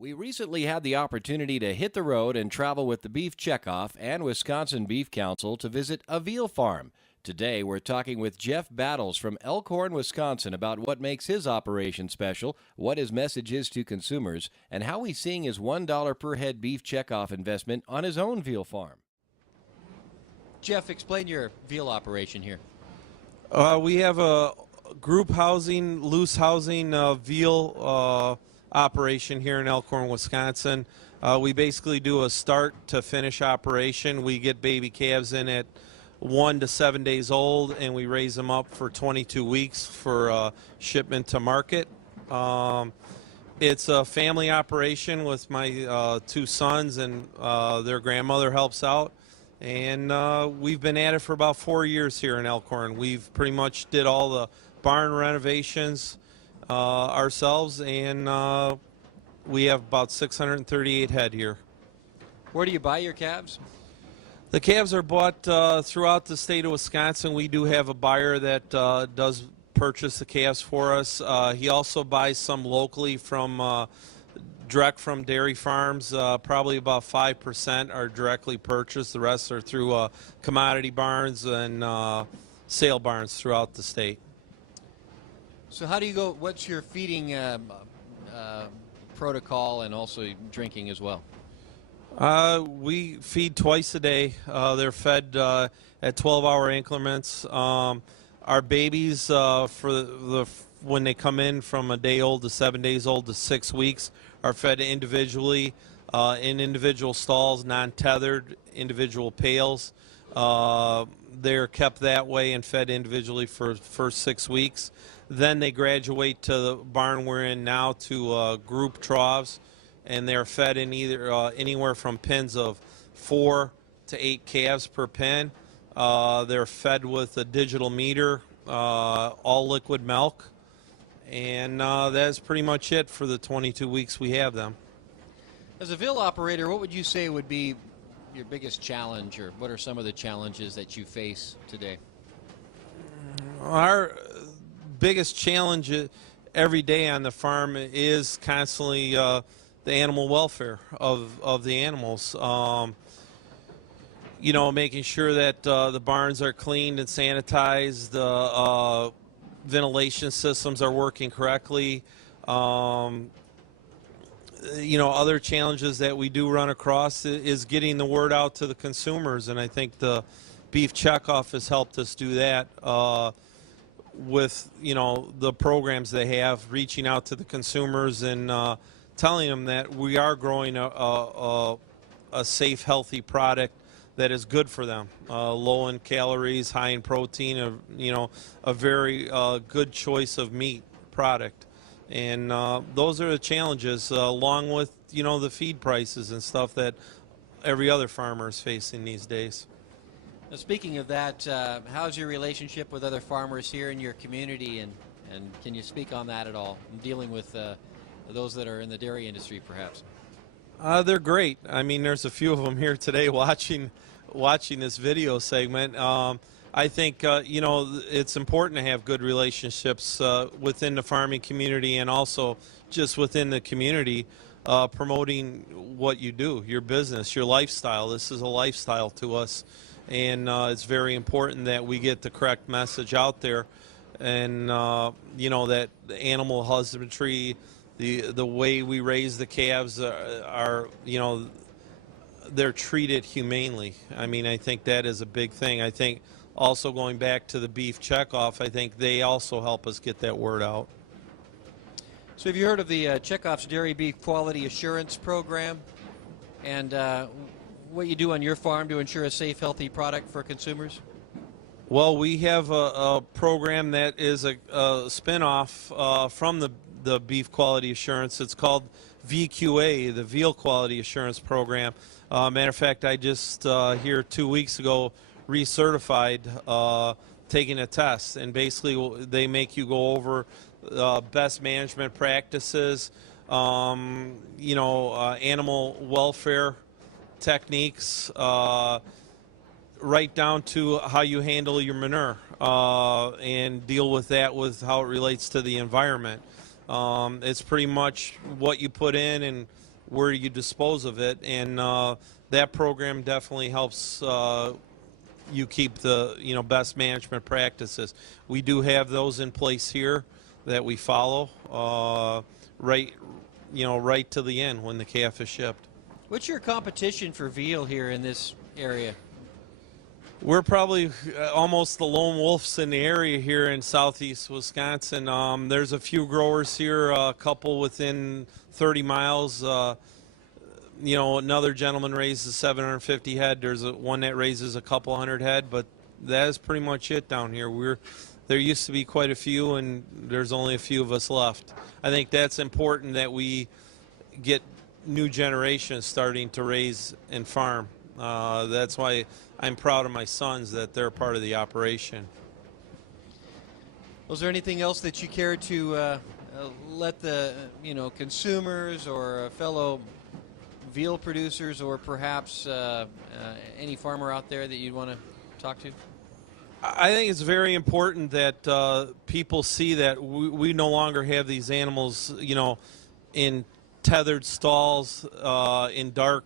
We recently had the opportunity to hit the road and travel with the Beef CheckOFF and Wisconsin Beef Council to visit a veal farm. Today, we're talking with Jeff Battles from Elkhorn, Wisconsin about what makes his operation special, what his message is to consumers, and how he's seeing his $1 per head Beef CheckOFF investment on his own veal farm. Jeff, explain your veal operation here. We have a group housing, loose housing veal operation here in Elkhorn, Wisconsin. We basically do a start to finish operation. We get baby calves in at 1 to 7 days old, and we raise them up for 22 weeks for shipment to market. It's a family operation with my two sons, and their grandmother helps out. And we've been at it for about 4 years here in Elkhorn. We've pretty much did all the barn renovations ourselves, and we have about 638 head here. Where do you buy your calves? The calves are bought throughout the state of Wisconsin. We do have a buyer that does purchase the calves for us. He also buys some locally from direct from dairy farms. Probably about 5% are directly purchased. The rest are through commodity barns and sale barns throughout the state. So how do you go, what's your feeding protocol and also drinking as well? We feed twice a day. They're fed at 12-hour increments. Our babies, when they come in from a day old to 7 days old to 6 weeks, are fed individually in individual stalls, non-tethered, individual pails. They're kept that way and fed individually for the first 6 weeks. Then they graduate to the barn we're in now to group troughs, and they're fed in either anywhere from pens of 4 to 8 calves per pen. They're fed with a digital meter, all liquid milk, and that's pretty much it for the 22 weeks we have them. As a veal operator, what would you say would be your biggest challenge, or what are some of the challenges that you face today? Our biggest challenge every day on the farm is constantly the animal welfare of the animals. You know, making sure that the barns are cleaned and sanitized, the ventilation systems are working correctly. You know, other challenges that we do run across is getting the word out to the consumers, and I think the Beef CheckOFF has helped us do that with, you know, the programs they have, reaching out to the consumers and telling them that we are growing a safe, healthy product that is good for them, low in calories, high in protein, you know, a very good choice of meat product. And those are the challenges, along with, you know, the feed prices and stuff that every other farmer is facing these days. Now, speaking of that, how's your relationship with other farmers here in your community, and can you speak on that at all, dealing with those that are in the dairy industry perhaps? They're great. I mean, there's a few of them here today watching this video segment. I think, you know, it's important to have good relationships within the farming community and also just within the community, promoting what you do, your business, your lifestyle. This is a lifestyle to us, and it's very important that we get the correct message out there, and you know, that the animal husbandry, the way we raise the calves are, you know, they're treated humanely. I mean, I think that is a big thing. I think also going back to the Beef CheckOFF, I think they also help us get that word out. So have you heard of the CheckOFF's Dairy Beef Quality Assurance Program, and what you do on your farm to ensure a safe, healthy product for consumers? Well, we have a program that is a spin-off from the Beef Quality Assurance. It's called VQA, the Veal Quality Assurance Program. Matter of fact, I just here 2 weeks ago recertified, taking a test, and basically they make you go over best management practices, you know, animal welfare techniques, right down to how you handle your manure and deal with that, with how it relates to the environment. It's pretty much what you put in and where you dispose of it, and that program definitely helps you keep the best management practices. We do have those in place here that we follow right right to the end when the calf is shipped. What's your competition for veal here in this area? We're probably almost the lone wolves in the area here in southeast Wisconsin. There's a few growers here, a couple within 30 miles. Another gentleman raises 750 head. There's one that raises a couple hundred head, but that is pretty much it down here. There used to be quite a few, and there's only a few of us left. I think that's important that we get new generations starting to raise and farm. That's why I'm proud of my sons that they're part of the operation. Was there anything else that you care to let the consumers or fellow veal producers, or perhaps any farmer out there that you'd want to talk to? I think it's very important that people see that we no longer have these animals, in tethered stalls, in dark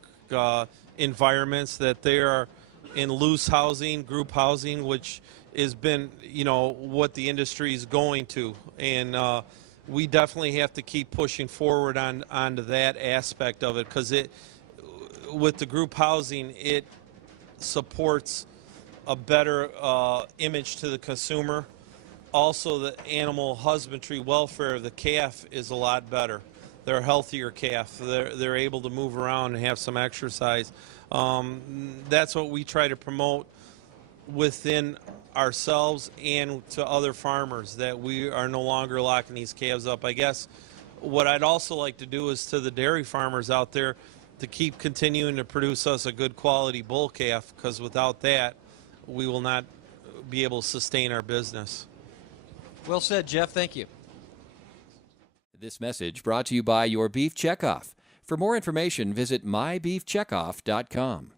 environments, that they are in loose housing, group housing, which has been, what the industry is going to. And we definitely have to keep pushing forward onto that aspect of it, because with the group housing, it supports a better image to the consumer. Also, the animal husbandry welfare of the calf is a lot better. They're a healthier calf. They're able to move around and have some exercise. That's what we try to promote within ourselves and to other farmers, that we are no longer locking these calves up. I guess what I'd also like to do is to the dairy farmers out there to keep continuing to produce us a good quality bull calf, because without that, we will not be able to sustain our business. Well said, Jeff. Thank you. This message brought to you by your Beef CheckOFF. For more information, visit mybeefcheckoff.com.